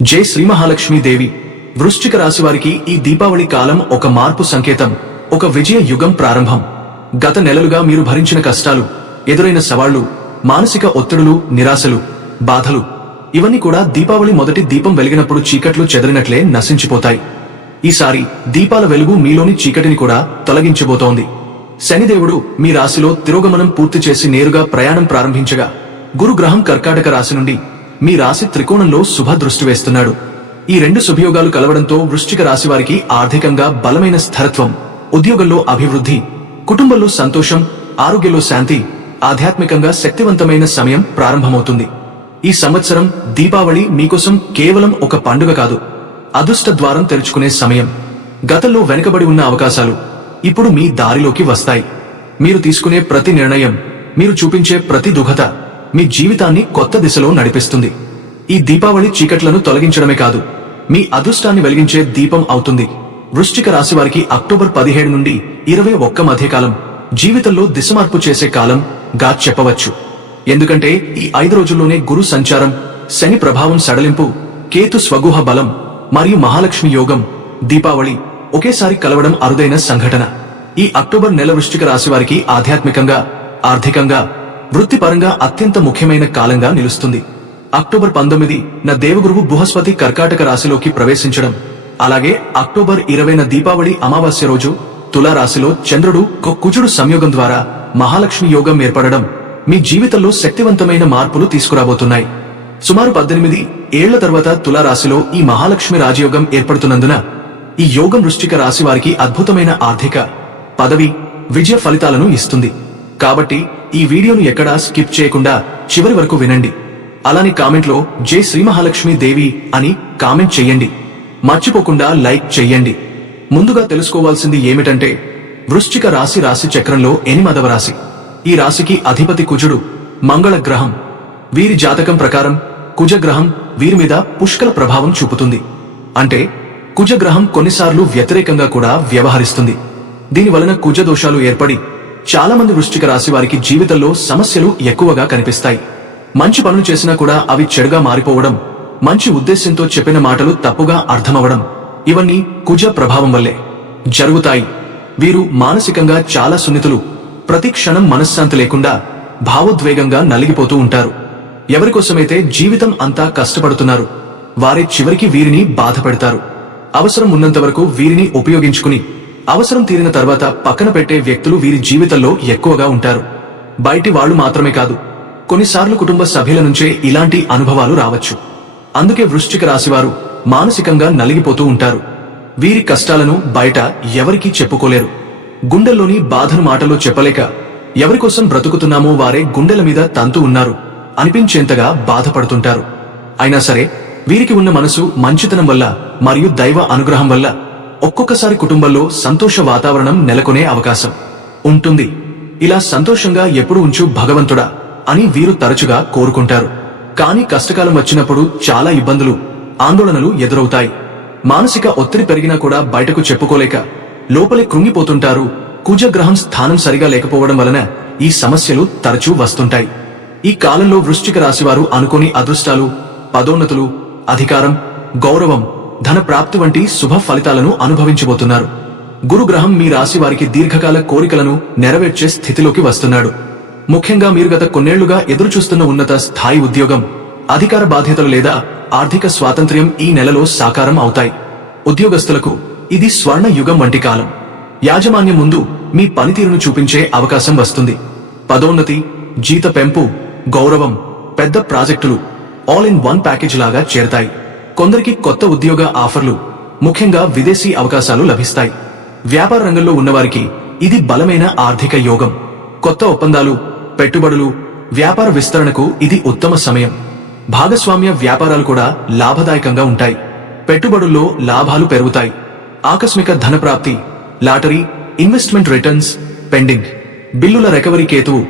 జై శ్రీ మహాలక్ష్మీ దేవి. వృశ్చిక రాశి వారికి ఈ దీపావళి కాలం ఒక మార్పు సంకేతం, ఒక విజయ యుగం ప్రారంభం. గత నెలలుగా మీరు భరించిన కష్టాలు, ఎదురైన సవాళ్లు, మానసిక ఒత్తిడులు, నిరాశలు, బాధలు ఇవన్నీ కూడా దీపావళి మొదటి దీపం వెలిగినప్పుడు చీకట్లు చెదరినట్లే నశించిపోతాయి. ఈసారి దీపాల వెలుగు మీలోని చీకటిని కూడా తొలగించబోతోంది. శనిదేవుడు మీ రాశిలో తిరోగమనం పూర్తి చేసి నేరుగా ప్రయాణం ప్రారంభించగా, గురుగ్రహం కర్కాటక రాశి నుండి మీ రాశి త్రికోణంలో శుభ దృష్టి వేస్తున్నాడు. ఈ రెండు శుభయోగాలు కలవడంతో వృశ్చిక రాశి వారికి ఆర్థికంగా బలమైన స్థిరత్వం, ఉద్యోగంలో అభివృద్ధి, కుటుంబంలో సంతోషం, ఆరోగ్యంలో శాంతి, ఆధ్యాత్మికంగా శక్తివంతమైన సమయం ప్రారంభమవుతుంది. ఈ సంవత్సరం దీపావళి మీకోసం కేవలం ఒక పండుగ కాదు, అదృష్ట ద్వారం తెరుచుకునే సమయం. గతంలో వెనుకబడి ఉన్న అవకాశాలు ఇప్పుడు మీ దారిలోకి వస్తాయి. మీరు తీసుకునే ప్రతి నిర్ణయం, మీరు చూపించే ప్రతి దుఃఖత మీ జీవితాన్ని కొత్త దిశలో నడిపిస్తుంది. ఈ దీపావళి చీకట్లను తొలగించడమే కాదు, మీ అదృష్టాన్ని వెలిగించే దీపం అవుతుంది. వృశ్చిక రాశి వారికి అక్టోబర్ 17 నుండి 21 మధ్యకాలం జీవితంలో దిశమార్పు చేసే కాలం గా చెప్పవచ్చు. ఎందుకంటే ఈ 5 రోజుల్లోనే గురు సంచారం, శని ప్రభావం సడలింపు, కేతు స్వగుహ బలం మరియు మహాలక్ష్మి యోగం, దీపావళి ఒకేసారి కలవడం అరుదైన సంఘటన. ఈ అక్టోబర్ నెల వృశ్చిక రాశి వారికి ఆధ్యాత్మికంగా, ఆర్థికంగా, వృత్తిపరంగా అత్యంత ముఖ్యమైన కాలంగా నిలుస్తుంది. అక్టోబర్ 19 న దేవగురువు బృహస్పతి కర్కాటక రాశిలోకి ప్రవేశించడం, అలాగే అక్టోబర్ 20 న దీపావళి అమావాస్య రోజు తులారాశిలో చంద్రుడు కుజుడు సంయోగం ద్వారా మహాలక్ష్మి యోగం ఏర్పడడం మీ జీవితంలో శక్తివంతమైన మార్పులు తీసుకురాబోతున్నాయి. సుమారు 18 ఏళ్ల తర్వాత తులారాశిలో ఈ మహాలక్ష్మి రాజయోగం ఏర్పడుతున్నందున ఈ యోగం వృశ్చిక రాశి వారికి అద్భుతమైన ఆర్థిక, పదవి, విజయ ఫలితాలను ఇస్తుంది. కాబట్టి ఈ వీడియోను ఎక్కడా స్కిప్ చేయకుండా చివరి వరకు వినండి. అలానే కామెంట్లో జై శ్రీ మహాలక్ష్మి దేవి అని కామెంట్ చెయ్యండి. మర్చిపోకుండా లైక్ చెయ్యండి. ముందుగా తెలుసుకోవాల్సింది ఏమిటంటే, వృశ్చిక రాశి రాశి చక్రంలో 8వ రాశి. ఈ రాశికి అధిపతి కుజుడు, మంగళ గ్రహం. వీరి జాతకం ప్రకారం కుజగ్రహం వీరి మీద పుష్కల ప్రభావం చూపుతుంది. అంటే కుజగ్రహం కొన్నిసార్లు వ్యతిరేకంగా కూడా వ్యవహరిస్తుంది. దీనివలన కుజ దోషాలు ఏర్పడి చాలా మంది వృశ్చిక రాశి వారికి జీవితంలో సమస్యలు ఎక్కువగా కనిపిస్తాయి. మంచి పనులు చేసినా కూడా అవి చెడుగా మారిపోవడం, మంచి ఉద్దేశ్యంతో చెప్పిన మాటలు తప్పుగా అర్థమవడం, ఇవన్నీ కుజ ప్రభావం వల్లే జరుగుతాయి. వీరు మానసికంగా చాలా సున్నితులు. ప్రతి క్షణం మనశ్శాంతి లేకుండా భావోద్వేగంగా నలిగిపోతూ ఉంటారు. ఎవరికోసమైతే జీవితం అంతా కష్టపడుతున్నారు, వారే చివరికి వీరిని బాధ పెడతారు. అవసరం ఉన్నంత వరకు వీరిని ఉపయోగించుకుని అవసరం తీరిన తర్వాత పక్కన పెట్టే వ్యక్తులు వీరి జీవితంలో ఎక్కువగా ఉంటారు. బయటి వాళ్లు మాత్రమే కాదు, కొన్నిసార్లు కుటుంబ సభ్యుల నుంచే ఇలాంటి అనుభవాలు రావచ్చు. అందుకే వృశ్చిక రాశివారు మానసికంగా నలిగిపోతూ ఉంటారు. వీరి కష్టాలను బయట ఎవరికీ చెప్పుకోలేరు. గుండెల్లోని బాధను మాటలో చెప్పలేక ఎవరికోసం బ్రతుకుతున్నామో వారే గుండెల మీద తంతు ఉన్నారు అనిపించేంతగా బాధపడుతుంటారు. అయినా సరే వీరికి ఉన్న మనసు మంచితనం వల్ల మరియు దైవ అనుగ్రహం వల్ల ఒక్కొక్కసారి కుటుంబంలో సంతోష వాతావరణం నెలకొనే అవకాశం ఉంటుంది. ఇలా సంతోషంగా ఎప్పుడు ఉంచు భగవంతుడా అని వీరు తరచుగా కోరుకుంటారు. కానీ కష్టకాలం వచ్చినప్పుడు చాలా ఇబ్బందులు, ఆందోళనలు ఎదురవుతాయి. మానసిక ఒత్తిడి పెరిగినా కూడా బయటకు చెప్పుకోలేక లోపలే కృంగిపోతుంటారు. కుజగ్రహం స్థానం సరిగా లేకపోవడం వలన ఈ సమస్యలు తరచూ వస్తుంటాయి. ఈ కాలంలో వృశ్చిక రాశివారు అనుకోని అదృష్టాలు, పదోన్నతులు, అధికారం, గౌరవం, ధన ప్రాప్తి వంటి శుభ ఫలితాలను అనుభవించబోతున్నారు. గురుగ్రహం మీ రాశి వారికి దీర్ఘకాల కోరికలను నెరవేర్చే స్థితిలోకి వస్తున్నాడు. ముఖ్యంగా మీరు గత కొన్నేళ్లుగా ఎదురుచూస్తున్న ఉన్నత స్థాయి ఉద్యోగం, అధికార బాధ్యతలు లేదా ఆర్థిక స్వాతంత్ర్యం ఈ నెలలో సాకారం అవుతాయి. ఉద్యోగస్తులకు ఇది స్వర్ణ యుగం వంటి కాలం. యాజమాన్యం ముందు మీ పనితీరును చూపించే అవకాశం వస్తుంది. పదోన్నతి, జీత పెంపు, గౌరవం, పెద్ద ప్రాజెక్టులు ఆల్ ఇన్ వన్ ప్యాకేజ్ లాగా చేరతాయి. కొందరికి కొత్త ఉద్యోగ ఆఫర్లు, ముఖ్యంగా విదేశీ అవకాశాలు లభిస్తాయి. వ్యాపార రంగంలో ఉన్నవారికి ఇది బలమైన ఆర్థిక యోగం. కొత్త ఒప్పందాలు, పెట్టుబడులు, వ్యాపార విస్తరణకు ఇది ఉత్తమ సమయం. భాగస్వామ్య వ్యాపారాలు కూడా లాభదాయకంగా ఉంటాయి. పెట్టుబడుల్లో లాభాలు పెరుగుతాయి. ఆకస్మిక ధనప్రాప్తి, లాటరీ, ఇన్వెస్ట్మెంట్ రిటర్న్స్, పెండింగ్ బిల్లుల రికవరీ. కేతువు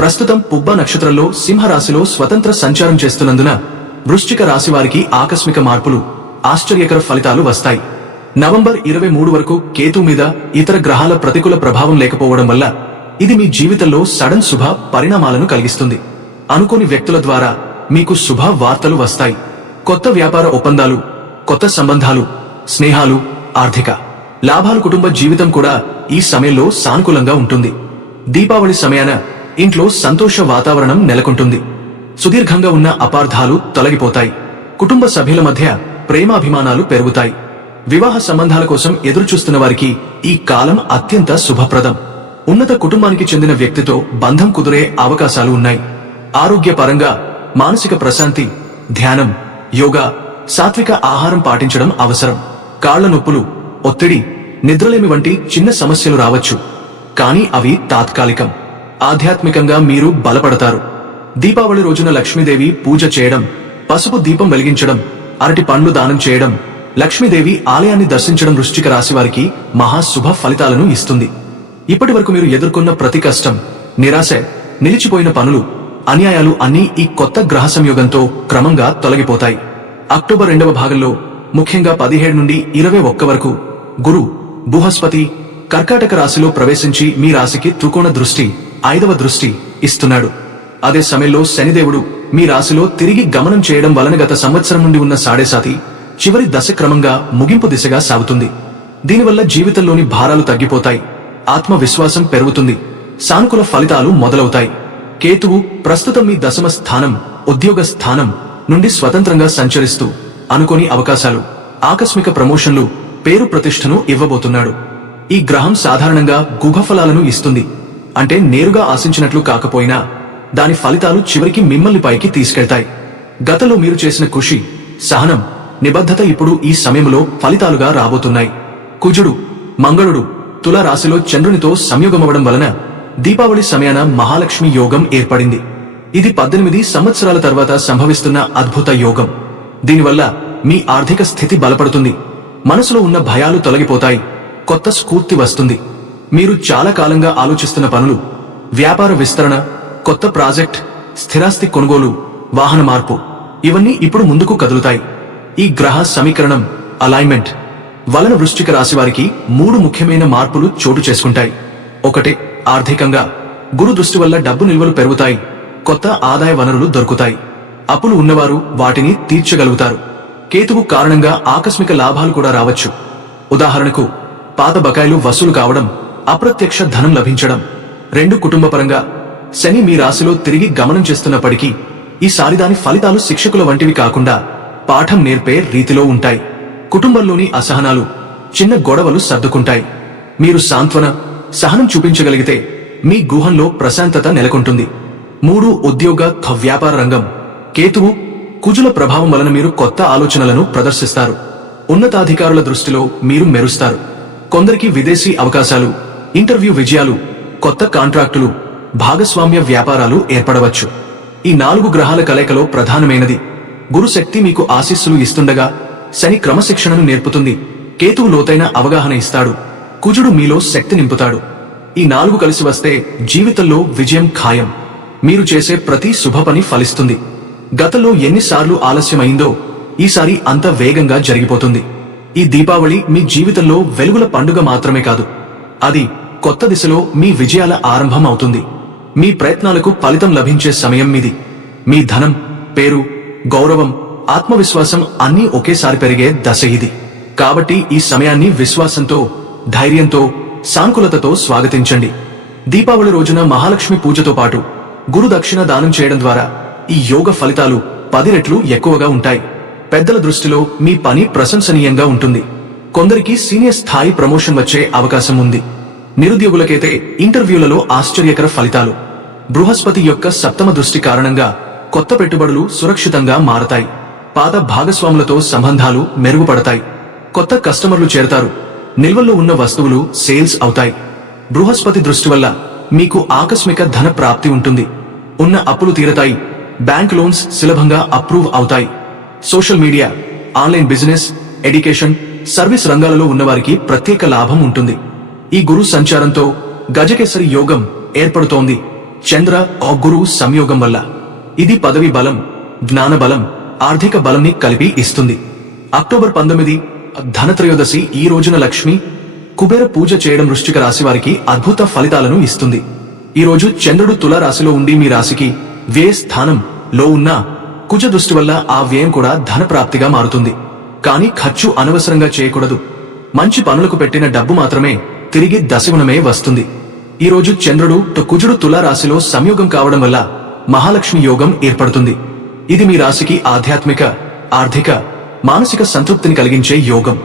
ప్రస్తుతం పుబ్బ నక్షత్రంలో సింహరాశిలో స్వతంత్ర సంచారం చేస్తున్నందున వృశ్చిక రాశి వారికి ఆకస్మిక మార్పులు, ఆశ్చర్యకర ఫలితాలు వస్తాయి. నవంబర్ 23 వరకు కేతు మీద ఇతర గ్రహాల ప్రతికూల ప్రభావం లేకపోవడం వల్ల ఇది మీ జీవితంలో సడన్ శుభ పరిణామాలను కలిగిస్తుంది. అనుకోని వ్యక్తుల ద్వారా మీకు శుభ వార్తలు వస్తాయి. కొత్త వ్యాపార ఒప్పందాలు, కొత్త సంబంధాలు, స్నేహాలు, ఆర్థిక లాభాలు. కుటుంబ జీవితం కూడా ఈ సమయంలో సానుకూలంగా ఉంటుంది. దీపావళి సమయాన ఇంట్లో సంతోష వాతావరణం నెలకొంటుంది. సుదీర్ఘంగా ఉన్న అపార్థాలు తొలగిపోతాయి. కుటుంబ సభ్యుల మధ్య ప్రేమాభిమానాలు పెరుగుతాయి. వివాహ సంబంధాల కోసం ఎదురుచూస్తున్న వారికి ఈ కాలం అత్యంత శుభప్రదం. ఉన్నత కుటుంబానికి చెందిన వ్యక్తితో బంధం కుదిరే అవకాశాలు ఉన్నాయి. ఆరోగ్యపరంగా మానసిక ప్రశాంతి, ధ్యానం, యోగా, సాత్విక ఆహారం పాటించడం అవసరం. కాళ్ల నొప్పులు, ఒత్తిడి, నిద్రలేమి వంటి చిన్న సమస్యలు రావచ్చు, కానీ అవి తాత్కాలికం. ఆధ్యాత్మికంగా మీరు బలపడతారు. దీపావళి రోజున లక్ష్మీదేవి పూజ చేయడం, పసుపు దీపం వెలిగించడం, అరటి పండ్లు దానం చేయడం, లక్ష్మీదేవి ఆలయాన్ని దర్శించడం వృశ్చిక రాశి వారికి మహాశుభ ఫలితాలను ఇస్తుంది. ఇప్పటి వరకు మీరు ఎదుర్కొన్న ప్రతి కష్టం, నిరాశ, నిలిచిపోయిన పనులు, అన్యాయాలు అన్నీ ఈ కొత్త గ్రహ సంయోగంతో క్రమంగా తొలగిపోతాయి. అక్టోబర్ 2వ భాగంలో ముఖ్యంగా 17 నుండి 21 వరకు గురు, బృహస్పతి కర్కాటక రాశిలో ప్రవేశించి మీ రాశికి త్రికోణ దృష్టి, 5వ దృష్టి ఇస్తున్నాడు. అదే సమయంలో శనిదేవుడు మీ రాశిలో తిరిగి గమనం చేయడం వలన గత సంవత్సరం నుండి ఉన్న సాడేసాతి చివరి దశ క్రమంగా ముగింపు దిశగా సాగుతుంది. దీనివల్ల జీవితంలోని భారాలు తగ్గిపోతాయి, ఆత్మవిశ్వాసం పెరుగుతుంది, సానుకూల ఫలితాలు మొదలవుతాయి. కేతువు ప్రస్తుతం మీ దశమ స్థానం, ఉద్యోగ స్థానం నుండి స్వతంత్రంగా సంచరిస్తూ అనుకోని అవకాశాలు, ఆకస్మిక ప్రమోషన్లు, పేరు ప్రతిష్టను ఇవ్వబోతున్నాడు. ఈ గ్రహం సాధారణంగా గుఘఫలాలను ఇస్తుంది. అంటే నేరుగా ఆశించినట్లు కాకపోయినా దాని ఫలితాలు చివరికి మిమ్మల్ని పైకి తీసుకెళ్తాయి. గతంలో మీరు చేసిన కృషి, సహనం, నిబద్ధత ఇప్పుడు ఈ సమయంలో ఫలితాలుగా రాబోతున్నాయి. కుజుడు, మంగళుడు తుల రాశిలో చంద్రునితో సంయోగమవడం వలన దీపావళి సమయాన మహాలక్ష్మి యోగం ఏర్పడింది. ఇది 18 సంవత్సరాల తర్వాత సంభవిస్తున్న అద్భుత యోగం. దీనివల్ల మీ ఆర్థిక స్థితి బలపడుతుంది. మనసులో ఉన్న భయాలు తొలగిపోతాయి, కొత్త స్ఫూర్తి వస్తుంది. మీరు చాలా కాలంగా ఆలోచిస్తున్న పనులు, వ్యాపార విస్తరణ, కొత్త ప్రాజెక్ట్, స్థిరాస్తి కొనుగోలు, వాహన మార్పు ఇవన్నీ ఇప్పుడు ముందుకు కదులుతాయి. ఈ గ్రహ సమీకరణం, అలైన్మెంట్ వలన వృశ్చిక రాశి వారికి 3 ముఖ్యమైన మార్పులు చోటు చేసుకుంటాయి. ఒకటి, ఆర్థికంగా గురు దృష్టి వల్ల డబ్బు నిల్వలు పెరుగుతాయి, కొత్త ఆదాయ వనరులు దొరుకుతాయి. అప్పులు ఉన్నవారు వాటిని తీర్చగలుగుతారు. కేతువు కారణంగా ఆకస్మిక లాభాలు కూడా రావచ్చు. ఉదాహరణకు పాత బకాయిలు వసూలు కావడం, అప్రత్యక్ష ధనం లభించడం. 2, కుటుంబపరంగా శని మీ రాశిలో తిరిగి గమనం చేస్తున్నప్పటికీ ఈసారి దాని ఫలితాలు శిక్షకుల వంటివి కాకుండా పాఠం నేర్పే రీతిలో ఉంటాయి. కుటుంబంలోని అసహనాలు, చిన్న గొడవలు సర్దుకుంటాయి. మీరు సాంత్వన, సహనం చూపించగలిగితే మీ గుహంలో ప్రశాంతత నెలకొంటుంది. 3, ఉద్యోగ, వ్యాపార రంగం. కేతువు, కుజుల ప్రభావం వలన మీరు కొత్త ఆలోచనలను ప్రదర్శిస్తారు. ఉన్నతాధికారుల దృష్టిలో మీరు మెరుస్తారు. కొందరికి విదేశీ అవకాశాలు, ఇంటర్వ్యూ విజయాలు, కొత్త కాంట్రాక్టులు, భాగస్వామ్య వ్యాపారాలు ఏర్పడవచ్చు. ఈ 4 గ్రహాల కలయికలో ప్రధానమైనది గురు శక్తి మీకు ఆశీస్సులు ఇస్తుండగా శని క్రమశిక్షణను నేర్పుతుంది. కేతువు లోతైన అవగాహన ఇస్తాడు. కుజుడు మీలో శక్తి నింపుతాడు. ఈ 4 కలిసి వస్తే జీవితంలో విజయం ఖాయం. మీరు చేసే ప్రతి శుభ పని ఫలిస్తుంది. గతంలో ఎన్నిసార్లు ఆలస్యమైందో ఈసారి అంత వేగంగా జరిగిపోతుంది. ఈ దీపావళి మీ జీవితంలో వెలుగుల పండుగ మాత్రమే కాదు, అది కొత్త దిశలో మీ విజయాల ఆరంభం అవుతుంది. మీ ప్రయత్నాలకు ఫలితం లభించే సమయం మీది. మీ ధనం, పేరు, గౌరవం, ఆత్మవిశ్వాసం అన్నీ ఒకేసారి పెరిగే దశ ఇది. కాబట్టి ఈ సమయాన్ని విశ్వాసంతో, ధైర్యంతో, సానుకూలతతో స్వాగతించండి. దీపావళి రోజున మహాలక్ష్మి పూజతో పాటు గురు దక్షిణ దానం చేయడం ద్వారా ఈ యోగ ఫలితాలు 10 రెట్లు ఎక్కువగా ఉంటాయి. పెద్దల దృష్టిలో మీ పని ప్రశంసనీయంగా ఉంటుంది. కొందరికి సీనియర్ స్థాయి ప్రమోషన్ వచ్చే అవకాశం ఉంది. నిరుద్యోగులకైతే ఇంటర్వ్యూలలో ఆశ్చర్యకర ఫలితాలు. బృహస్పతి యొక్క 7వ దృష్టి కారణంగా కొత్త పెట్టుబడులు సురక్షితంగా మారతాయి. పాత భాగస్వాములతో సంబంధాలు మెరుగుపడతాయి. కొత్త కస్టమర్లు చేరతారు. నిల్వల్లో ఉన్న వస్తువులు సేల్స్ అవుతాయి. బృహస్పతి దృష్టి వల్ల మీకు ఆకస్మిక ధన ప్రాప్తి ఉంటుంది. ఉన్న అప్పులు తీరతాయి. బ్యాంక్ లోన్స్ సులభంగా అప్రూవ్ అవుతాయి. Social media, online business, education, service రంగాలలో ఉన్నవారికి ప్రత్యేక లాభం ఉంటుంది. ఈ గురు సంచారంతో గజకేసరి యోగం ఏర్పడుతోంది. చంద్ర గురు సంయోగం వల్ల ఇది పదవి బలం, జ్ఞాన బలం, ఆర్థిక బలంని కలిపి ఇస్తుంది. అక్టోబర్ 19 ధనత్రయోదశి ఈ రోజున లక్ష్మి, కుబేర పూజ చేయడం వృశ్చిక రాశి వారికి అద్భుత ఫలితాలను ఇస్తుంది. ఈ రోజు చంద్రుడు తుల రాశిలో ఉండి మీ రాశికి వ్యయ స్థానంలో ఉన్న కుజ దృష్టి వల్ల ఆ వ్యయం కూడా ధనప్రాప్తిగా మారుతుంది. కానీ ఖర్చు అనవసరంగా చేయకూడదు. మంచి పనులకు పెట్టిన డబ్బు మాత్రమే తిరిగి దశగుణమే వస్తుంది. ఈ రోజు చంద్రుడు కుజుడు తులారాశిలో సంయోగం కావడం వల్ల మహాలక్ష్మి యోగం ఏర్పడుతుంది. ఇది మీ రాశికి ఆధ్యాత్మిక, ఆర్థిక, మానసిక సంతృప్తిని కలిగించే యోగం.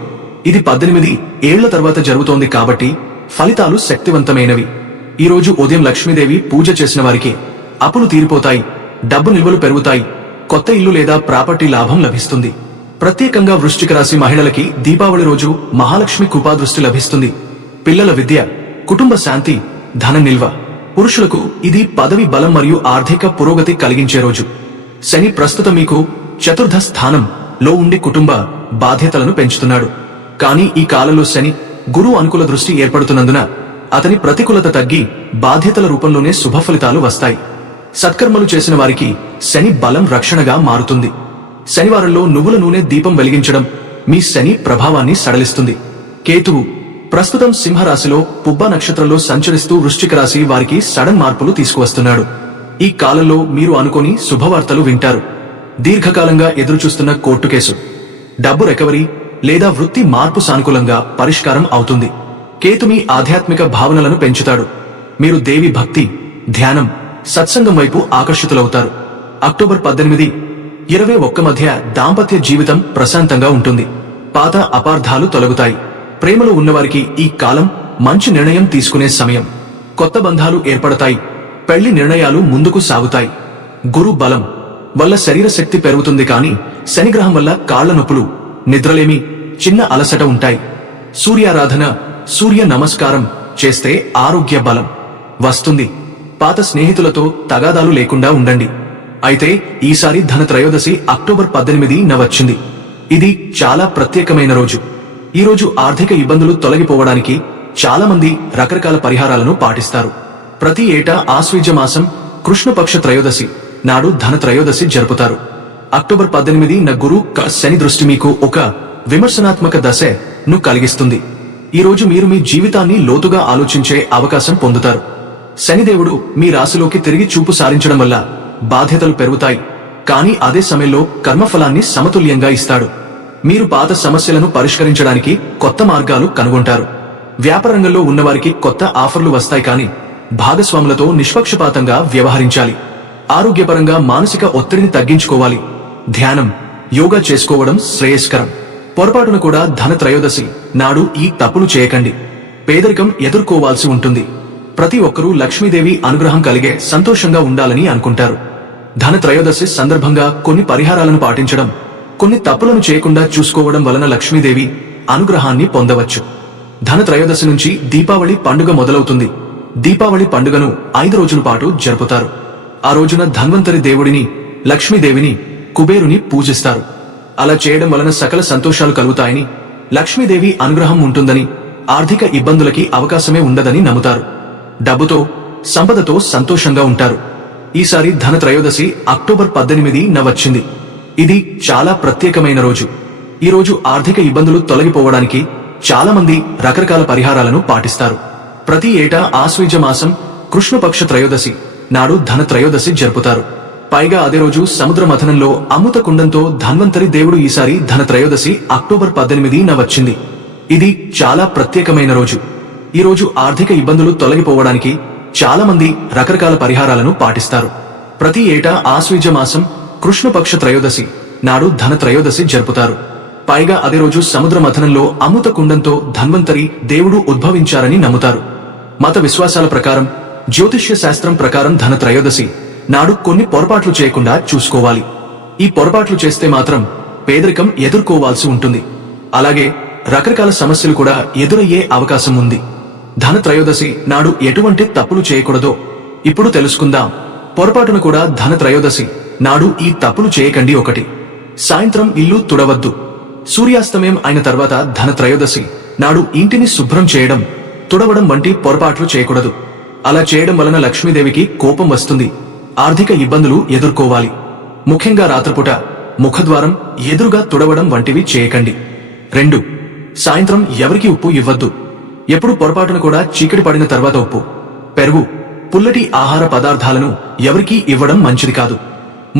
ఇది 18 ఏళ్ల తర్వాత జరుగుతోంది కాబట్టి ఫలితాలు శక్తివంతమైనవి. ఈ రోజు ఉదయం లక్ష్మీదేవి పూజ చేసిన వారికి అప్పులు తీరిపోతాయి, డబ్బు నిల్వలు పెరుగుతాయి, కొత్త ఇల్లు లేదా ప్రాపర్టీ లాభం లభిస్తుంది. ప్రత్యేకంగా వృశ్చిక రాశి మహిళలకి దీపావళి రోజు మహాలక్ష్మి కృపాదృష్టి లభిస్తుంది. పిల్లల విద్య, కుటుంబ శాంతి, ధన నిల్వ. పురుషులకు ఇది పదవి బలం మరియు ఆర్థిక పురోగతి కలిగించే రోజు. శని ప్రస్తుతం మీకు చతుర్థ స్థానంలో ఉండి కుటుంబ బాధ్యతలను పెంచుతున్నాడు. కానీ ఈ కాలంలో శని గురు అనుకూల దృష్టి ఏర్పడుతున్నందున అతని ప్రతికూలత తగ్గి బాధ్యతల రూపంలోనే శుభ ఫలితాలు వస్తాయి. సత్కర్మలు చేసిన వారికి శని బలం రక్షణగా మారుతుంది. శనివారంలో నువ్వుల నూనె దీపం వెలిగించడం మీ శని ప్రభావాన్ని సడలిస్తుంది. కేతువు ప్రస్తుతం సింహరాశిలో పుబ్బ నక్షత్రంలో సంచరిస్తూ వృశ్చిక రాశి వారికి సడన్ మార్పులు తీసుకువస్తున్నాడు. ఈ కాలంలో మీరు అనుకోని శుభవార్తలు వింటారు. దీర్ఘకాలంగా ఎదురుచూస్తున్న కోర్టు కేసు, డబ్బు రికవరీ లేదా వృత్తి మార్పు సానుకూలంగా పరిష్కారం అవుతుంది. కేతు మీ ఆధ్యాత్మిక భావనలను పెంచుతాడు. మీరు దేవి భక్తి, ధ్యానం, సత్సంగం వైపు ఆకర్షితులవుతారు. అక్టోబర్ 18, 21 మధ్య దాంపత్య జీవితం ప్రశాంతంగా ఉంటుంది. పాత అపార్థాలు తొలగుతాయి. ప్రేమలో ఉన్నవారికి ఈ కాలం మంచి నిర్ణయం తీసుకునే సమయం. కొత్త బంధాలు ఏర్పడతాయి. పెళ్లి నిర్ణయాలు ముందుకు సాగుతాయి. గురు బలం వల్ల శరీర శక్తి పెరుగుతుంది. కానీ శనిగ్రహం వల్ల కాళ్ల నొప్పులు, నిద్రలేమి, చిన్న అలసట ఉంటాయి. సూర్యారాధన, సూర్య నమస్కారం చేస్తే ఆరోగ్య బలం వస్తుంది. పాత స్నేహితులతో తగాదాలు లేకుండా ఉండండి. అయితే ఈసారి ధనత్రయోదశి అక్టోబర్ 18న వచ్చింది. ఇది చాలా ప్రత్యేకమైన రోజు. ఈ రోజు ఆర్థిక ఇబ్బందులు తొలగిపోవడానికి చాలా మంది రకరకాల పరిహారాలను పాటిస్తారు. ప్రతి ఏటా ఆశ్వీజ మాసం కృష్ణపక్ష త్రయోదశి నాడు ధనత్రయోదశి జరుపుతారు. అక్టోబర్ 18న గురు శని దృష్టి మీకు ఒక విమర్శనాత్మక దశను కలిగిస్తుంది. ఈ రోజు మీరు మీ జీవితాన్ని లోతుగా ఆలోచించే అవకాశం పొందుతారు. శనిదేవుడు మీ రాశిలోకి తిరిగి చూపు సారించడం వల్ల బాధ్యతలు పెరుగుతాయి. కానీ అదే సమయంలో కర్మఫలాన్ని సమతుల్యంగా ఇస్తాడు. మీరు పాత సమస్యలను పరిష్కరించడానికి కొత్త మార్గాలు కనుగొంటారు. వ్యాపారంగంలో ఉన్నవారికి కొత్త ఆఫర్లు వస్తాయి. కానీ భాగస్వాములతో నిష్పక్షపాతంగా వ్యవహరించాలి. ఆరోగ్యపరంగా మానసిక ఒత్తిడిని తగ్గించుకోవాలి. ధ్యానం, యోగా చేసుకోవడం శ్రేయస్కరం. పొరపాటును కూడా ధనత్రయోదశి నాడు ఈ తప్పులు చేయకండి. పేదరికం ఎదుర్కోవాల్సి ఉంటుంది. ప్రతి ఒక్కరూ లక్ష్మీదేవి అనుగ్రహం కలిగే సంతోషంగా ఉండాలని అనుకుంటారు. ధనత్రయోదశి సందర్భంగా కొన్ని పరిహారాలను పాటించడం, కొన్ని తప్పులను చేయకుండా చూసుకోవడం వలన లక్ష్మీదేవి అనుగ్రహాన్ని పొందవచ్చు. ధనత్రయోదశి నుంచి దీపావళి పండుగ మొదలవుతుంది. దీపావళి పండుగను 5 రోజుల పాటు జరుపుతారు. ఆ రోజున ధన్వంతరి దేవుడిని, లక్ష్మీదేవిని, కుబేరుని పూజిస్తారు. అలా చేయడం వలన సకల సంతోషాలు కలుగుతాయని, లక్ష్మీదేవి అనుగ్రహం ఉంటుందని, ఆర్థిక ఇబ్బందులకి అవకాశమే ఉండదని నమ్ముతారు. డబ్బుతో, సంపదతో సంతోషంగా ఉంటారు. ఈసారి ధనత్రయోదశి అక్టోబర్ 18న వచ్చింది. ఇది చాలా ప్రత్యేకమైన రోజు. ఈ రోజు ఆర్థిక ఇబ్బందులు తొలగిపోవడానికి చాలా మంది రకరకాల పరిహారాలను పాటిస్తారు. ప్రతి ఏటా ఆశ్వీజ మాసం కృష్ణపక్ష త్రయోదశి నాడు ధనత్రయోదశి జరుపుతారు. పైగా అదే రోజు సముద్ర మథనంలో అమృత కుండంతో ధన్వంతరి దేవుడు. ఈసారి ధనత్రయోదశి అక్టోబర్ 18న వచ్చింది. ఇది చాలా ప్రత్యేకమైన రోజు. ఈ రోజు ఆర్థిక ఇబ్బందులు తొలగిపోవడానికి చాలా మంది రకరకాల పరిహారాలను పాటిస్తారు. ప్రతి ఏటా ఆశ్వీజ మాసం కృష్ణపక్ష త్రయోదశి నాడు ధనత్రయోదశి జరుపుతారు. పైగా అదే రోజు సముద్ర మథనంలో అమృత కుండంతో ధన్వంతరి దేవుడు ఉద్భవించారని నమ్ముతారు. మత విశ్వాసాల ప్రకారం, జ్యోతిష్య శాస్త్రం ప్రకారం ధనత్రయోదశి నాడు కొన్ని పొరపాట్లు చేయకుండా చూసుకోవాలి. ఈ పొరపాట్లు చేస్తే మాత్రం పేదరికం ఎదుర్కోవాల్సి ఉంటుంది. అలాగే రకరకాల సమస్యలు కూడా ఎదురయ్యే అవకాశం ఉంది. ధనత్రయోదశి నాడు ఎటువంటి తప్పులు చేయకూడదో ఇప్పుడు తెలుసుకుందాం. పొరపాటును కూడా ధనత్రయోదశి నాడు ఈ తప్పులు చేయకండి. 1. సాయంత్రం ఇల్లు తుడవద్దు. సూర్యాస్తమయం అయిన తర్వాత ధనత్రయోదశి నాడు ఇంటిని శుభ్రం చేయడం, తుడవడం వంటి పొరపాట్లు చేయకూడదు. అలా చేయడం వలన లక్ష్మీదేవికి కోపం వస్తుంది. ఆర్థిక ఇబ్బందులు ఎదుర్కోవాలి. ముఖ్యంగా రాత్రిపూట ముఖద్వారం ఎదురుగా తుడవడం వంటివి చేయకండి. 2. సాయంత్రం ఎవరికి ఉప్పు ఇవ్వద్దు. ఎప్పుడు పొరపాటును కూడా చీకటి పడిన తర్వాత ఉప్పు, పెరుగు, పుల్లటి ఆహార పదార్థాలను ఎవరికీ ఇవ్వడం మంచిది కాదు.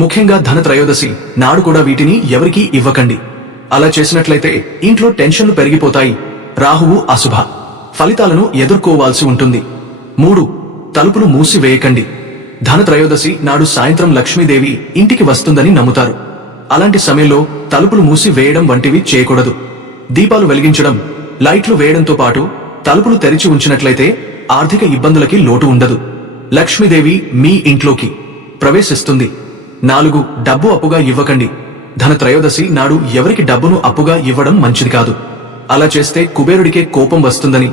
ముఖ్యంగా ధనత్రయోదశి నాడు కూడా వీటిని ఎవరికీ ఇవ్వకండి. అలా చేసినట్లయితే ఇంట్లో టెన్షన్లు పెరిగిపోతాయి, రాహువు అశుభ ఫలితాలను ఎదుర్కోవాల్సి ఉంటుంది. 3. తలుపులు మూసివేయకండి. ధనత్రయోదశి నాడు సాయంత్రం లక్ష్మీదేవి ఇంటికి వస్తుందని నమ్ముతారు. అలాంటి సమయంలో తలుపులు మూసి వేయడం వంటివి చేయకూడదు. దీపాలు వెలిగించడం, లైట్లు వేయడంతో పాటు తలుపులు తెరిచి ఉంచినట్లయితే ఆర్థిక ఇబ్బందులకి లోటు ఉండదు. లక్ష్మీదేవి మీ ఇంట్లోకి ప్రవేశిస్తుంది. 4. డబ్బు అప్పుగా ఇవ్వకండి. ధనత్రయోదశి నాడు ఎవరికి డబ్బును అప్పుగా ఇవ్వడం మంచిది కాదు. అలా చేస్తే కుబేరుడికే కోపం వస్తుందని,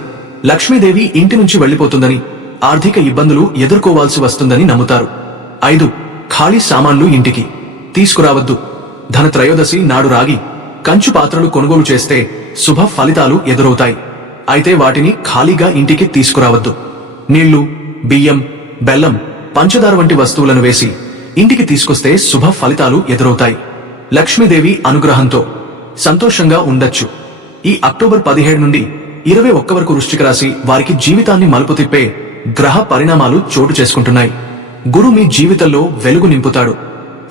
లక్ష్మీదేవి ఇంటి నుంచి వెళ్లిపోతుందని, ఆర్థిక ఇబ్బందులు ఎదుర్కోవాల్సి వస్తుందని నమ్ముతారు. 5. ఖాళీ సామాన్లు ఇంటికి తీసుకురావద్దు. ధనత్రయోదశి నాడు రాగి, కంచు పాత్రలు కొనుగోలు చేస్తే శుభ ఫలితాలు ఎదురవుతాయి. అయితే వాటిని ఖాళీగా ఇంటికి తీసుకురావద్దు. నీళ్లు, బియ్యం, బెల్లం, పంచదార వంటి వస్తువులను వేసి ఇంటికి తీసుకొస్తే శుభ ఫలితాలు ఎదురవుతాయి. లక్ష్మీదేవి అనుగ్రహంతో సంతోషంగా ఉండొచ్చు. ఈ అక్టోబర్ 17 నుండి 21 వరకు వృశ్చిక రాశి వారికి జీవితాన్ని మలుపు తిప్పే గ్రహ పరిణామాలు చోటు చేసుకుంటున్నాయి. గురు మీ జీవితంలో వెలుగు నింపుతాడు.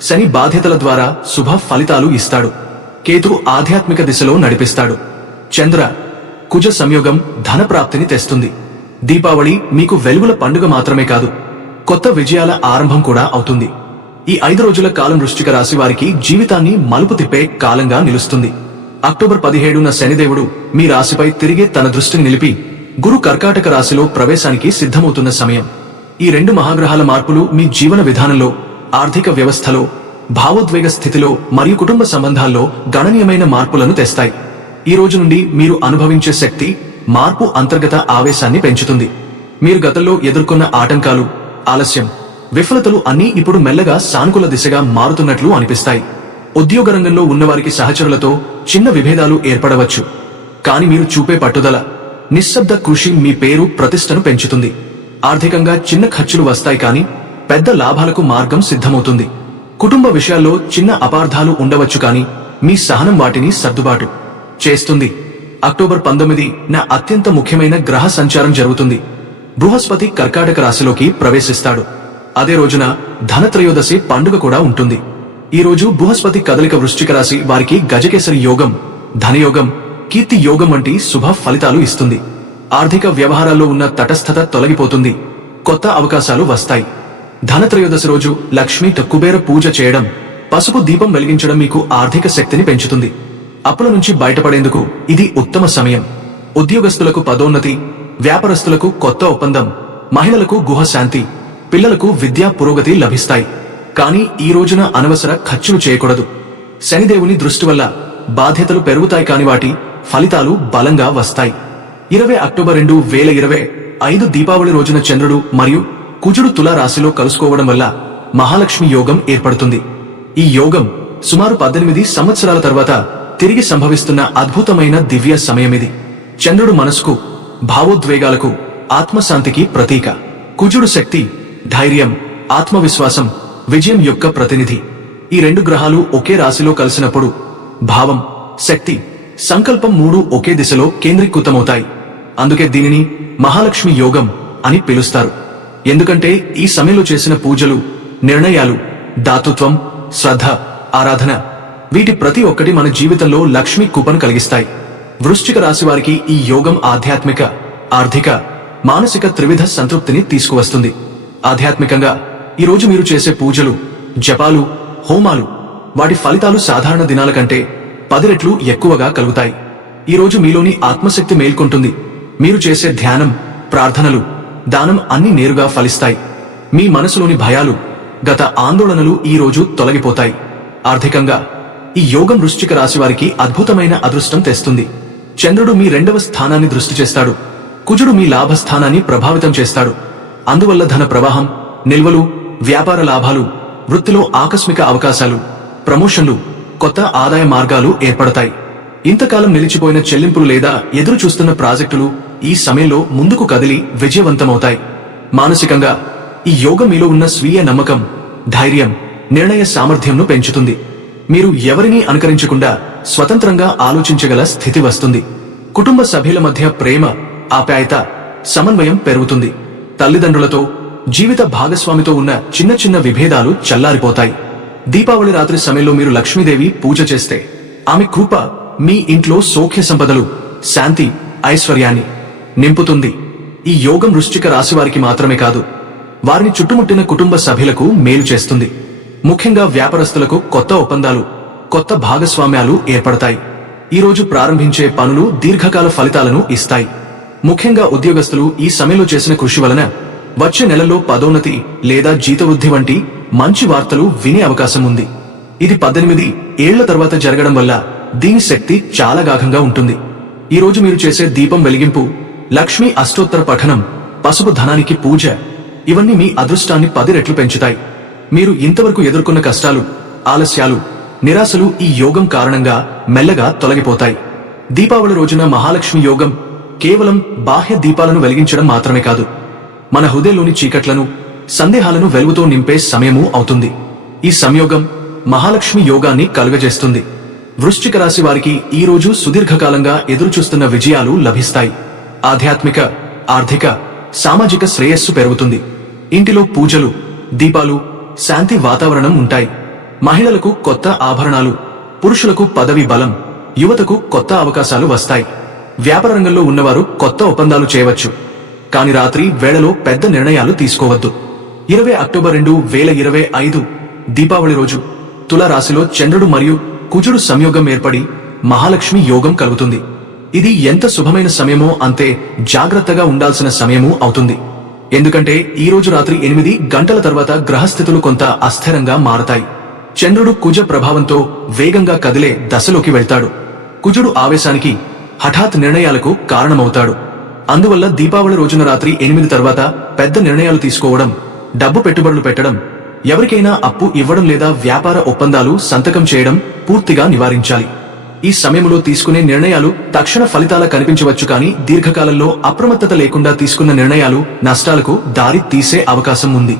శని బాధ్యతల ద్వారా శుభ ఫలితాలు ఇస్తాడు. కేతు ఆధ్యాత్మిక దిశలో నడిపిస్తాడు. చంద్ర కుజ సంయోగం ధనప్రాప్తిని తెస్తుంది. దీపావళి మీకు వెలుగుల పండుగ మాత్రమే కాదు, కొత్త విజయాల ఆరంభం కూడా అవుతుంది. ఈ 5 రోజుల కాలం వృశ్చిక రాశి వారికి జీవితాన్ని మలుపు తిప్పే కాలంగా నిలుస్తుంది. అక్టోబర్ 17న శనిదేవుడు మీ రాశిపై తిరిగే తన దృష్టిని నిలిపి గురు కర్కాటక రాశిలో ప్రవేశానికి సిద్ధమవుతున్న సమయం. ఈ 2 మహాగ్రహాల మార్పులు మీ జీవన విధానంలో, ఆర్థిక వ్యవస్థలో, భావోద్వేగ స్థితిలో మరియు కుటుంబ సంబంధాల్లో గణనీయమైన మార్పులను తెస్తాయి. ఈ రోజు నుండి మీరు అనుభవించే శక్తి, మార్పు అంతర్గత ఆవేశాన్ని పెంచుతుంది. మీరు గతంలో ఎదుర్కొన్న ఆటంకాలు, ఆలస్యం, విఫలతలు అన్నీ ఇప్పుడు మెల్లగా సానుకూల దిశగా మారుతున్నట్లు అనిపిస్తాయి. ఉద్యోగ రంగంలో ఉన్నవారికి సహచరులతో చిన్న విభేదాలు ఏర్పడవచ్చు. కాని మీరు చూపే పట్టుదల, నిశ్శబ్ద కృషి మీ పేరు ప్రతిష్టను పెంచుతుంది. ఆర్థికంగా చిన్న ఖర్చులు వస్తాయి, కానీ పెద్ద లాభాలకు మార్గం సిద్ధమవుతుంది. కుటుంబ విషయాల్లో చిన్న అపార్థాలు ఉండవచ్చు, కానీ మీ సహనం వాటిని సర్దుబాటు చేస్తుంది. అక్టోబర్ 19న అత్యంత ముఖ్యమైన గ్రహ సంచారం జరుగుతుంది. బృహస్పతి కర్కాటక రాశిలోకి ప్రవేశిస్తాడు. అదే రోజున ధనత్రయోదశి పండుగ కూడా ఉంటుంది. ఈ రోజు బృహస్పతి కదలిక వృశ్చిక రాశి వారికి గజకేసరి యోగం, ధనయోగం, కీర్తి యోగం వంటి శుభ ఫలితాలు ఇస్తుంది. ఆర్థిక వ్యవహారాల్లో ఉన్న తటస్థత తొలగిపోతుంది. కొత్త అవకాశాలు వస్తాయి. ధనత్రయోదశి రోజు లక్ష్మీ కుబేర పూజ చేయడం, పసుపు దీపం వెలిగించడం మీకు ఆర్థిక శక్తిని పెంచుతుంది. అప్పుల నుంచి బయటపడేందుకు ఇది ఉత్తమ సమయం. ఉద్యోగస్తులకు పదోన్నతి, వ్యాపారస్తులకు కొత్త ఒప్పందం, మహిళలకు గుహశాంతి, పిల్లలకు విద్యా పురోగతి లభిస్తాయి. కానీ ఈ రోజున అనవసర ఖర్చులు చేయకూడదు. శనిదేవుని దృష్టి వల్ల బాధ్యతలు పెరుగుతాయి, కాని వాటి ఫలితాలు బలంగా వస్తాయి. 20 అక్టోబర్ 2025 దీపావళి రోజున చంద్రుడు మరియు కుజుడు తులా రాశిలో కలుసుకోవడం వల్ల మహాలక్ష్మి యోగం ఏర్పడుతుంది. ఈ యోగం సుమారు 18 సంవత్సరాల తర్వాత తిరిగి సంభవిస్తున్న అద్భుతమైన దివ్య సమయమిది. చంద్రుడు మనసుకు, భావోద్వేగాలకు, ఆత్మశాంతికి ప్రతీక. కుజుడు శక్తి, ధైర్యం, ఆత్మవిశ్వాసం, విజయం యొక్క ప్రతినిధి. ఈ 2 గ్రహాలు ఒకే రాశిలో కలిసినప్పుడు భావం, శక్తి, సంకల్పం 3 ఒకే దిశలో కేంద్రీకృతమవుతాయి. అందుకే దీనిని మహాలక్ష్మి యోగం అని పిలుస్తారు. ఎందుకంటే ఈ సమయంలో చేసిన పూజలు, నిర్ణయాలు, దాతృత్వం, శ్రద్ధ, ఆరాధన, వీటి ప్రతి ఒక్కటి మన జీవితంలో లక్ష్మీ కృపను కలిగిస్తాయి. వృశ్చిక రాశి వారికి ఈ యోగం ఆధ్యాత్మిక, ఆర్థిక, మానసిక త్రివిధ సంతృప్తిని తీసుకువస్తుంది. ఆధ్యాత్మికంగా ఈ రోజు మీరు చేసే పూజలు, జపాలు, హోమాలు, వాటి ఫలితాలు సాధారణ దినాల కంటే 10 రెట్లు ఎక్కువగా కలుగుతాయి. ఈ రోజు మీలోని ఆత్మశక్తి మేల్కొంటుంది. మీరు చేసే ధ్యానం, ప్రార్థనలు, దానం అన్ని నేరుగా ఫలిస్తాయి. మీ మనసులోని భయాలు, గత ఆందోళనలు ఈ రోజు తొలగిపోతాయి. ఆర్థికంగా ఈ యోగం వృశ్చిక రాశి వారికి అద్భుతమైన అదృష్టం తెస్తుంది. చంద్రుడు మీ 2వ స్థానాన్ని దృష్టి చేస్తాడు. కుజుడు మీ లాభస్థానాన్ని ప్రభావితం చేస్తాడు. అందువల్ల ధన ప్రవాహం, నిల్వలు, వ్యాపార లాభాలు, వృత్తిలో ఆకస్మిక అవకాశాలు, ప్రమోషన్లు, కొత్త ఆదాయ మార్గాలు ఏర్పడతాయి. ఇంతకాలం నిలిచిపోయిన చెల్లింపులు లేదా ఎదురు చూస్తున్న ప్రాజెక్టులు ఈ సమయంలో ముందుకు కదిలి విజయవంతమవుతాయి. మానసికంగా ఈ యోగం మీలో ఉన్న స్వీయ నమ్మకం, ధైర్యం, నిర్ణయ సామర్థ్యంను పెంచుతుంది. మీరు ఎవరినీ అనుకరించకుండా స్వతంత్రంగా ఆలోచించగల స్థితి వస్తుంది. కుటుంబ సభ్యుల మధ్య ప్రేమ, ఆప్యాయత, సమన్వయం పెరుగుతుంది. తల్లిదండ్రులతో, జీవిత భాగస్వామితో ఉన్న చిన్న చిన్న విభేదాలు చల్లారిపోతాయి. దీపావళి రాత్రి సమయంలో మీరు లక్ష్మీదేవి పూజ చేస్తే ఆమె కృప మీ ఇంట్లో సౌఖ్య సంపదలు, శాంతి, ఐశ్వర్యాన్ని నింపుతుంది. ఈ యోగం వృశ్చిక రాశి వారికి మాత్రమే కాదు, వారిని చుట్టుముట్టిన కుటుంబ సభ్యులకు మేలు చేస్తుంది. ముఖ్యంగా వ్యాపారస్తులకు కొత్త ఒప్పందాలు, కొత్త భాగస్వామ్యాలు ఏర్పడతాయి. ఈ రోజు ప్రారంభించే పనులు దీర్ఘకాల ఫలితాలను ఇస్తాయి. ముఖ్యంగా ఉద్యోగస్తులు ఈ సమయంలో చేసిన కృషి వలన వచ్చే నెలలో పదోన్నతి లేదా జీతవృద్ధి వంటి మంచి వార్తలు వినే అవకాశం ఉంది. ఇది 18 ఏళ్ల తర్వాత జరగడం వల్ల దీని శక్తి చాలా గాఢంగా ఉంటుంది. ఈ రోజు మీరు చేసే దీపం వెలిగింపు, లక్ష్మీ అష్టోత్తర పఠనం, పసుపు ధనానికి పూజ, ఇవన్నీ మీ అదృష్టాన్ని 10 రెట్లు పెంచుతాయి. మీరు ఇంతవరకు ఎదుర్కొన్న కష్టాలు, ఆలస్యాలు, నిరాశలు ఈ యోగం కారణంగా మెల్లగా తొలగిపోతాయి. దీపావళి రోజున మహాలక్ష్మి యోగం కేవలం బాహ్య దీపాలను వెలిగించడం మాత్రమే కాదు, మన హృదయంలోని చీకట్లను, సందేహాలను వెలుగుతో నింపే సమయమూ అవుతుంది. ఈ సంయోగం మహాలక్ష్మి యోగాన్ని కలుగజేస్తుంది. వృశ్చిక రాశి వారికి ఈ రోజు సుదీర్ఘకాలంగా ఎదురుచూస్తున్న విజయాలు లభిస్తాయి. ఆధ్యాత్మిక, ఆర్థిక, సామాజిక శ్రేయస్సు పెరుగుతుంది. ఇంటిలో పూజలు, దీపాలు, శాంతి వాతావరణం ఉంటాయి. మహిళలకు కొత్త ఆభరణాలు, పురుషులకు పదవి బలం, యువతకు కొత్త అవకాశాలు వస్తాయి. వ్యాపార రంగంలో ఉన్నవారు కొత్త ఒప్పందాలు చేయవచ్చు. కాని రాత్రి వేళలో పెద్ద నిర్ణయాలు తీసుకోవద్దు. 20 అక్టోబర్ 2025 దీపావళి రోజు తుల రాశిలో చంద్రుడు మరియు కుజుడు సంయోగం ఏర్పడి మహాలక్ష్మి యోగం కలుగుతుంది. ఇది ఎంత శుభమైన సమయమో అంతే జాగ్రత్తగా ఉండాల్సిన సమయమూ అవుతుంది. ఎందుకంటే ఈ రోజు రాత్రి 8 గంటల తర్వాత గ్రహస్థితులు కొంత అస్థిరంగా మారతాయి. చంద్రుడు కుజ ప్రభావంతో వేగంగా కదిలే దశలోకి వెళ్తాడు. కుజుడు ఆవేశానికి, హఠాత్ నిర్ణయాలకు కారణమవుతాడు. అందువల్ల దీపావళి రోజున రాత్రి 8 తర్వాత పెద్ద నిర్ణయాలు తీసుకోవడం, డబ్బు పెట్టుబడులు పెట్టడం, ఎవరికైనా అప్పు ఇవ్వడం లేదా వ్యాపార ఒప్పందాలు సంతకం చేయడం పూర్తిగా నివారించాలి. ఈ సమయంలో తీసుకునే నిర్ణయాలు తక్షణ ఫలితాల కనిపించవచ్చు, కానీ దీర్ఘకాలంలో అప్రమత్తత లేకుండా తీసుకున్న నిర్ణయాలు నష్టాలకు దారి తీసే అవకాశం ఉంది.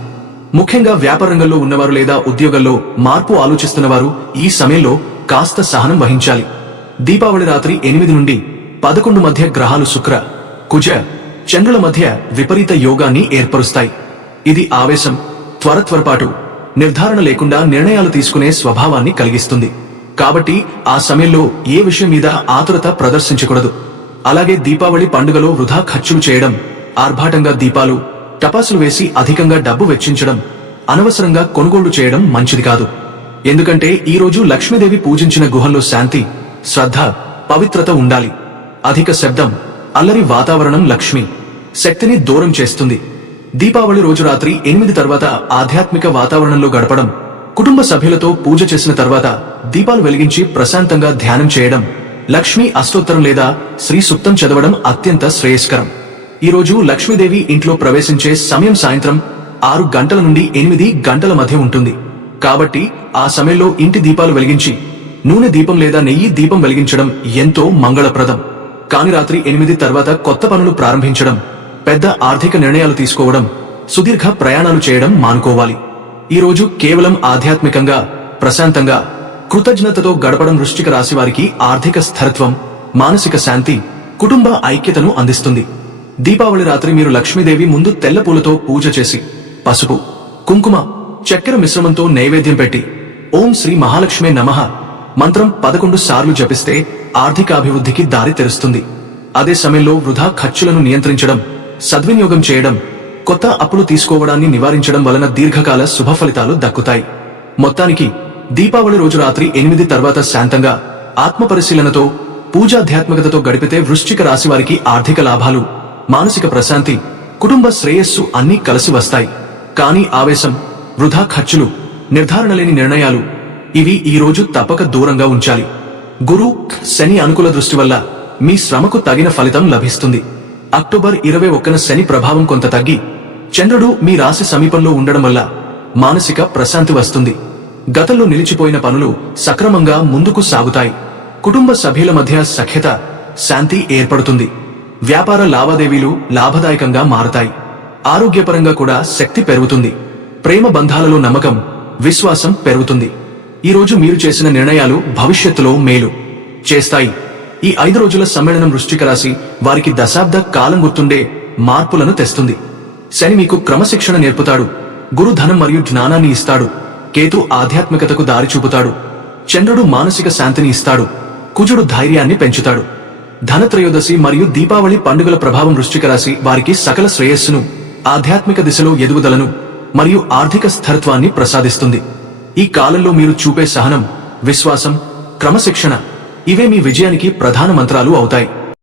ముఖ్యంగా వ్యాపార రంగంలో ఉన్నవారు లేదా ఉద్యోగంలో మార్పు ఆలోచిస్తున్నవారు ఈ సమయంలో కాస్త సహనం వహించాలి. దీపావళి రాత్రి 8 నుండి 11 మధ్య గ్రహాలు శుక్ర, కుజ, చంద్రుల మధ్య విపరీత యోగాన్ని ఏర్పరుస్తాయి. ఇది ఆవేశం, త్వరపాటు, నిర్ధారణ లేకుండా నిర్ణయాలు తీసుకునే స్వభావాన్ని కలిగిస్తుంది. కాబట్టి ఆ సమయంలో ఏ విషయం మీద ఆతురత ప్రదర్శించకూడదు. అలాగే దీపావళి పండుగలో వృధా ఖర్చులు చేయడం, ఆర్భాటంగా దీపాలు, టపాసులు వేసి అధికంగా డబ్బు వెచ్చించడం, అనవసరంగా కొనుగోళ్లు చేయడం మంచిది కాదు. ఎందుకంటే ఈ రోజు లక్ష్మీదేవి పూజించిన గుహల్లో శాంతి, శ్రద్ధ, పవిత్రత ఉండాలి. అధిక శబ్దం, అల్లరి వాతావరణం లక్ష్మి శక్తిని దూరం చేస్తుంది. దీపావళి రోజు రాత్రి 8 తర్వాత ఆధ్యాత్మిక వాతావరణంలో గడపడం, కుటుంబ సభ్యులతో పూజ చేసిన తర్వాత దీపాలు వెలిగించి ప్రశాంతంగా ధ్యానం చేయడం, లక్ష్మీ అష్టోత్తరం లేదా శ్రీ సూక్తం చదవడం అత్యంత శ్రేయస్కరం. ఈ రోజు లక్ష్మీదేవి ఇంట్లో ప్రవేశించే సమయం సాయంత్రం 6 గంటల నుండి 8 గంటల మధ్య ఉంటుంది. కాబట్టి ఆ సమయంలో ఇంటి దీపాలు వెలిగించి నూనె దీపం లేదా నెయ్యి దీపం వెలిగించడం ఎంతో మంగళప్రదం. కాని రాత్రి 8 తర్వాత కొత్త పనులు ప్రారంభించడం, పెద్ద ఆర్థిక నిర్ణయాలు తీసుకోవడం, సుదీర్ఘ ప్రయాణాలు చేయడం మానుకోవాలి. ఈ రోజు కేవలం ఆధ్యాత్మికంగా, ప్రశాంతంగా, కృతజ్ఞతతో గడపడం వృశ్చిక రాశి వారికి ఆర్థిక స్థిరత్వం, మానసిక శాంతి, కుటుంబ ఐక్యతను అందిస్తుంది. దీపావళి రాత్రి మీరు లక్ష్మీదేవి ముందు తెల్ల పూలతో పూజ చేసి పసుపు, కుంకుమ, చక్కెర మిశ్రమంతో నైవేద్యం పెట్టి ఓం శ్రీ మహాలక్ష్మే నమః మంత్రం 11 సార్లు జపిస్తే ఆర్థికాభివృద్ధికి దారి తెరుస్తుంది. అదే సమయంలో వృధా ఖర్చులను నియంత్రించడం, సద్వినియోగం చేయడం, కొత్త అప్పులు తీసుకోవడాన్ని నివారించడం వలన దీర్ఘకాల శుభ ఫలితాలు దక్కుతాయి. మొత్తానికి దీపావళి రోజు రాత్రి 8 తర్వాత శాంతంగా, ఆత్మపరిశీలనతో, పూజాధ్యాత్మికతతో గడిపితే వృశ్చిక రాశి వారికి ఆర్థిక లాభాలు, మానసిక ప్రశాంతి, కుటుంబ శ్రేయస్సు అన్నీ కలిసి వస్తాయి. కానీ ఆవేశం, వృధా ఖర్చులు, నిర్ధారణ లేని నిర్ణయాలు, ఇవి ఈ రోజు తప్పక దూరంగా ఉంచాలి. గురు, శని అనుకూల దృష్టి వల్ల మీ శ్రమకు తగిన ఫలితం లభిస్తుంది. అక్టోబర్ 21న శని ప్రభావం కొంత తగ్గి చంద్రుడు మీ రాశి సమీపంలో ఉండడం వల్ల మానసిక ప్రశాంతి వస్తుంది. గతంలో నిలిచిపోయిన పనులు సక్రమంగా ముందుకు సాగుతాయి. కుటుంబ సభ్యుల మధ్య సఖ్యత, శాంతి ఏర్పడుతుంది. వ్యాపార లావాదేవీలు లాభదాయకంగా మారతాయి. ఆరోగ్యపరంగా కూడా శక్తి పెరుగుతుంది. ప్రేమ బంధాలలో నమ్మకం, విశ్వాసం పెరుగుతుంది. ఈ రోజు మీరు చేసిన నిర్ణయాలు భవిష్యత్తులో మేలు చేస్తాయి. ఈ 5 రోజుల సమ్మేళనం వృశ్చిక రాశి వారికి దశాబ్ద కాలం గుర్తుండే మార్పులను తెస్తుంది. శని మీకు క్రమశిక్షణ నేర్పుతాడు, గురు ధనం మరియు జ్ఞానాన్ని ఇస్తాడు, కేతు ఆధ్యాత్మికతకు దారి చూపుతాడు. చంద్రుడు మానసిక శాంతిని ఇస్తాడు. కుజుడు ధైర్యాన్ని పెంచుతాడు. ధనత్రయోదశి మరియు దీపావళి పండుగల ప్రభావం వృశ్చిక రాశి వారికి సకల శ్రేయస్సును, ఆధ్యాత్మిక దిశలో ఎదుగుదలను మరియు ఆర్థిక స్థిరత్వాన్ని ప్రసాదిస్తుంది. ఈ కాలంలో మీరు చూపే సహనం, విశ్వాసం, క్రమశిక్షణ ఇవే మీ విజయానికి ప్రధాన మంత్రాలు అవుతాయి.